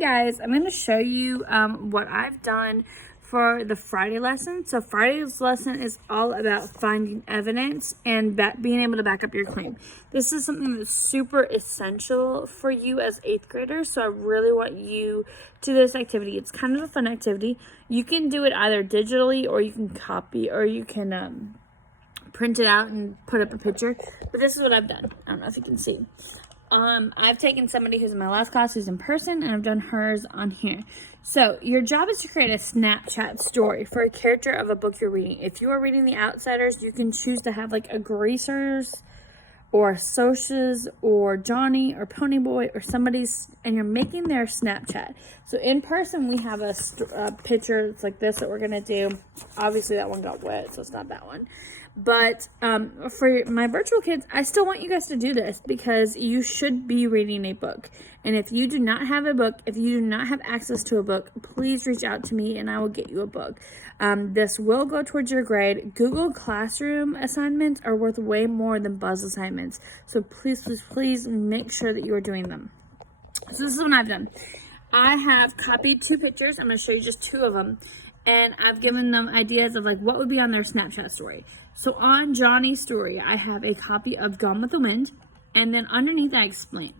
guys, I'm going to show you what I've done for the Friday lesson. So Friday's lesson is all about finding evidence and being able to back up your claim. This is something that's super essential for you as 8th graders. So I really want you to do this activity. It's kind of a fun activity. You can do it either digitally or you can copy or you can print it out and put up a picture. But this is what I've done. I don't know if you can see. I've taken somebody who's in my last class who's in person, and I've done hers on here. So your job is to create a Snapchat story for a character of a book you're reading. If you are reading The Outsiders, you can choose to have like a Greasers or Socias or Johnny or Ponyboy or somebody's, and you're making their Snapchat. So in person, we have a picture that's like this that we're going to do. Obviously, that one got wet, so it's not that one. But for my virtual kids, I still want you guys to do this because you should be reading a book. And if you do not have a book, if you do not have access to a book, please reach out to me and I will get you a book. This will go towards your grade. Google Classroom assignments are worth way more than Buzz assignments. So please, please, please make sure that you are doing them. So this is what I've done. I have copied 2 pictures. I'm going to show you just 2 of them. And I've given them ideas of like what would be on their Snapchat story. So on Johnny's story, I have a copy of Gone with the Wind. And then underneath I explain.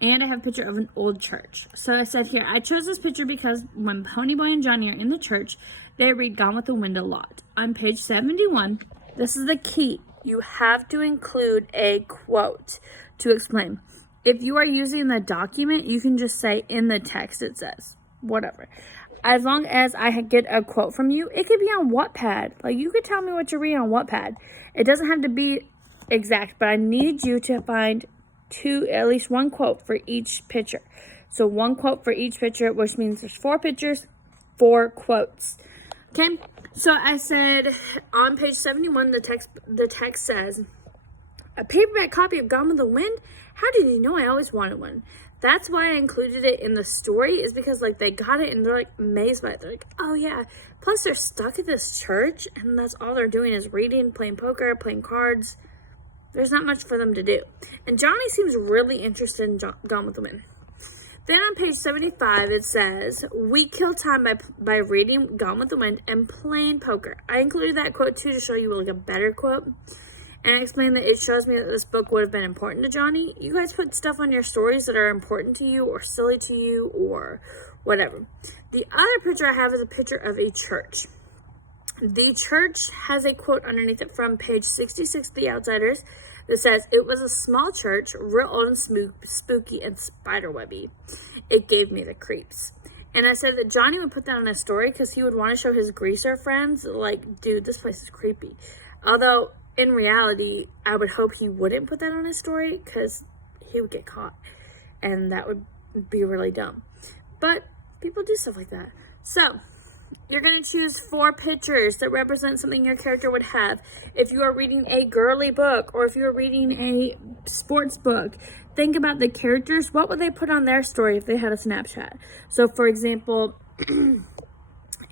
And I have a picture of an old church. So I said here, I chose this picture because when Ponyboy and Johnny are in the church, they read Gone with the Wind a lot. On page 71, this is the key. You have to include a quote to explain. If you are using the document, you can just say in the text it says, whatever. As long as I get a quote from you, it could be on Wattpad. Like, you could tell me what you're reading on Wattpad. It doesn't have to be exact, but I need you to find at least 1 quote for each picture. So 1 quote for each picture, which means there's 4 pictures, 4 quotes. Okay, so I said on page 71, the text says, a paperback copy of Gone with the Wind? How did you know I always wanted one? That's why I included it in the story, is because like they got it and they're like amazed by it. They're like, oh yeah. Plus they're stuck at this church and that's all they're doing is reading, playing poker, playing cards. There's not much for them to do. And Johnny seems really interested in Gone with the Wind. Then on page 75, it says, we kill time by reading Gone with the Wind and playing poker. I included that quote too to show you like a better quote. And I explained that it shows me that this book would have been important to Johnny. You guys put stuff on your stories that are important to you or silly to you or whatever. The other picture I have is a picture of a church. The church has a quote underneath it from page 66 of The Outsiders that says, it was a small church, real old and spooky and spiderwebby. It gave me the creeps. And I said that Johnny would put that on his story because he would want to show his greaser friends, like, dude, this place is creepy. Although, in reality, I would hope he wouldn't put that on his story because he would get caught. And that would be really dumb. But people do stuff like that. So, you're going to choose 4 pictures that represent something your character would have. If you are reading a girly book or if you are reading a sports book, think about the characters. What would they put on their story if they had a Snapchat? So, for example,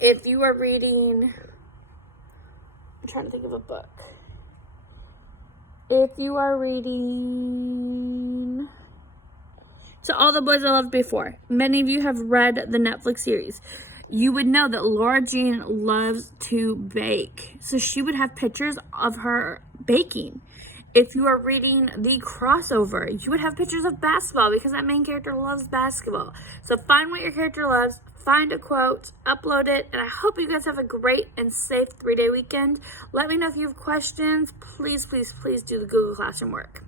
if you are reading... I'm trying to think of a book. If you are reading... So, All the Boys I Loved Before. Many of you have read the Netflix series. You would know that Laura Jean loves to bake. So she would have pictures of her baking. If you are reading The Crossover, you would have pictures of basketball because that main character loves basketball. So find what your character loves, find a quote, upload it, and I hope you guys have a great and safe 3-day weekend. Let me know if you have questions. Please, please, please do the Google Classroom work.